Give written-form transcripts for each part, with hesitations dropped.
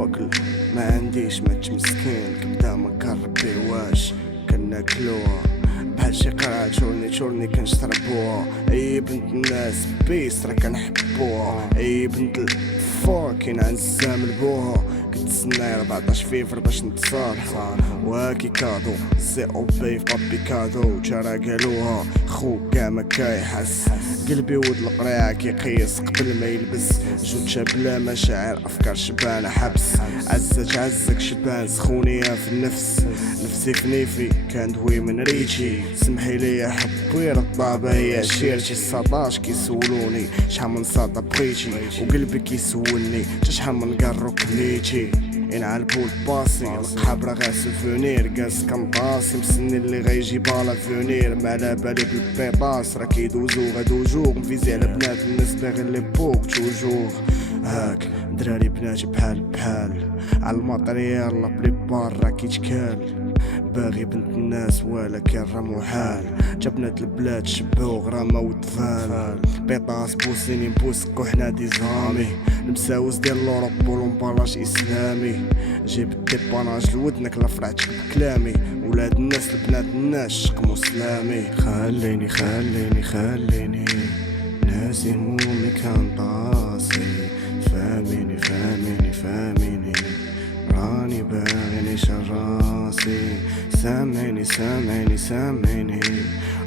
فقل ما عنديش ما تمسكين كبدا ما كنربيوهاش كناكلوها بحال شي قرعة تشورني كنشربوها. اي بنت الناس بيس راه كنحبوها. اي بنت الفور كاين عزام لبوها. كتسناي 14 فيفر باش نتصالحو واكي كادو سي او بي في بابي كادو جارا قالوها خوك كاع ما كيحس قلبي ود القريعة كيقيس قبل ما يلبس جود شاب بلا مشاعر افكار شبانة حبس عزك شبان سخونية في النفس نفسي في نيفي كندوي من ريتشي سمحي لي حبي الطابة هي شيرتي 19 كيسولوني شحال من ساطة بغيتي وقلبي كيسولني شحال من قرو كليتي ينعلبو الباسي القحابرة غا سوفونير كاس كنطاسي مسني اللي غيجي بالا فونير ما على بالي بالبيطاس راه كيدوزو غادوجوغ مفيزي على بنات الناس باغي لي بوك توجوغ هاك دراري بناتي بحال على الماتريال لابلي بار راه كيتكال باغي بنت الناس ولكن راه محال جا بنات البلاد شبهو غرامة ودفال بيطاس بوسيني نبوسكو حنا دي زامي المساوس ديال لوروب ولومبالاج اسلامي جيب الديباناج لودنك لا فرعتك بكلامي ولاد الناس البنات الناس شقمو سلامي خليني ناسي همومي كان طاسي فاميني راني باغي نشر راسي سامعني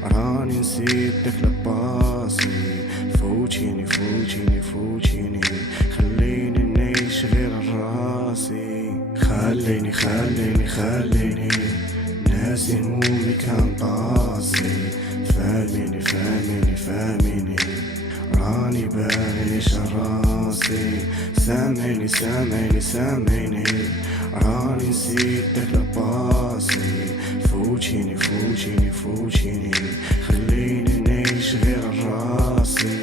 راني نسيت داك لباسي فوتيني خليني نعيش غير راسي خليني ناسي همومي كان طاسي فاميني راني باغي نشر راسي سامعني راني نسيت داك لباسي فوتيني خليني نعيش غير راسي